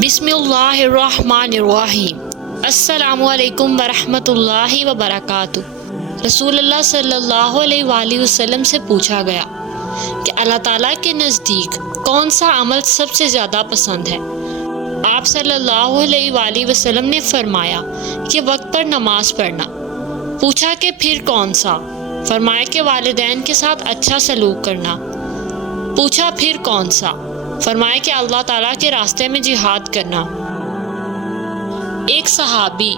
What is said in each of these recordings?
बिस्मिल्लाहिर्रहमानिर्रहीम। अस्सलामु अलैकुम वरहमतुल्लाहि वबरकातुह। रसूल अल्लाह सल्लल्लाहु अलैहि वसल्लम से पूछा गया कि अल्लाह ताला के नज़दीक कौन सा अमल सबसे ज़्यादा पसंद है। आप सल्लल्लाहु अलैहि वसल्लम ने फरमाया कि वक्त पर नमाज पढ़ना। पूछा कि फिर कौन सा? फरमाया कि वालिदैन के साथ अच्छा सलूक करना। पूछा फिर कौन सा? फरमाया कि अल्लाह ताला के रास्ते में जिहाद करना। एक सहाबी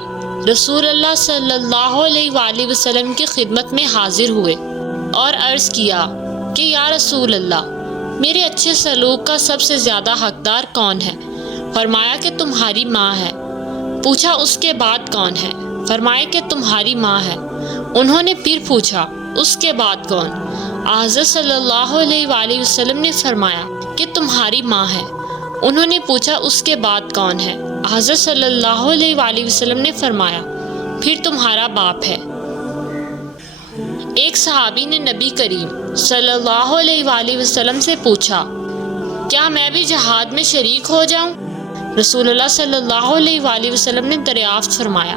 रसूल अल्लाह सल्लल्लाहु अलैहि वसल्लम की खिदमत में हाजिर हुए और अर्ज़ किया कि या रसूल अल्लाह, मेरे अच्छे सलूक का सबसे ज़्यादा हकदार कौन है? फरमाया कि तुम्हारी माँ है। पूछा उसके बाद कौन है? फरमाया कि तुम्हारी माँ है। उन्होंने फिर पूछा उसके बाद कौन? हज़रत सल्लल्लाहु अलैहि वसल्लम ने फरमाया कि तुम्हारी माँ है। उन्होंने पूछा उसके बाद कौन है? हज़रत सल्लल्लाहु अलैहि वसल्लम ने फरमाया फिर तुम्हारा बाप है। एक सहाबी ने नबी करीम सल्लल्लाहु अलैहि वसल्लम से पूछा, क्या मैं भी जहाद में शरीक हो जाऊं? रसूलुल्लाह सल्लल्लाहु अलैहि वसल्लम ने दरियाफ्त फरमाया,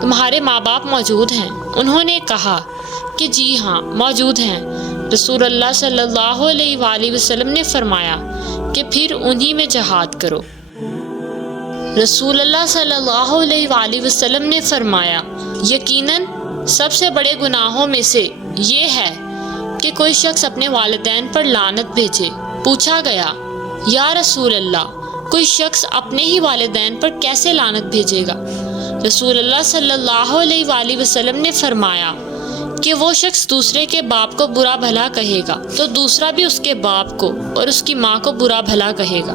तुम्हारे माँ बाप मौजूद हैं? उन्होंने कहा कि जी हाँ, मौजूद हैं। रसूलुल्लाह सल्लल्लाहु अलैहि वसल्लम ने फरमाया कि फिर उन्हीं में जहाद करो। रसूलुल्लाह सल्लल्लाहु अलैहि वसल्लम ने फरमाया, यकीनन सबसे बड़े गुनाहों में से ये है कि कोई शख्स अपने वालिदैन पर लानत भेजे। पूछा गया, या रसूल अल्लाह, कोई शख्स अपने ही वालिदैन पर कैसे लानत भेजेगा? रसूलुल्लाह सल्लल्लाहु अलैहि वसल्लम ने फरमाया कि वो शख्स दूसरे के बाप को बुरा भला कहेगा तो दूसरा भी उसके बाप को और उसकी माँ को बुरा भला कहेगा।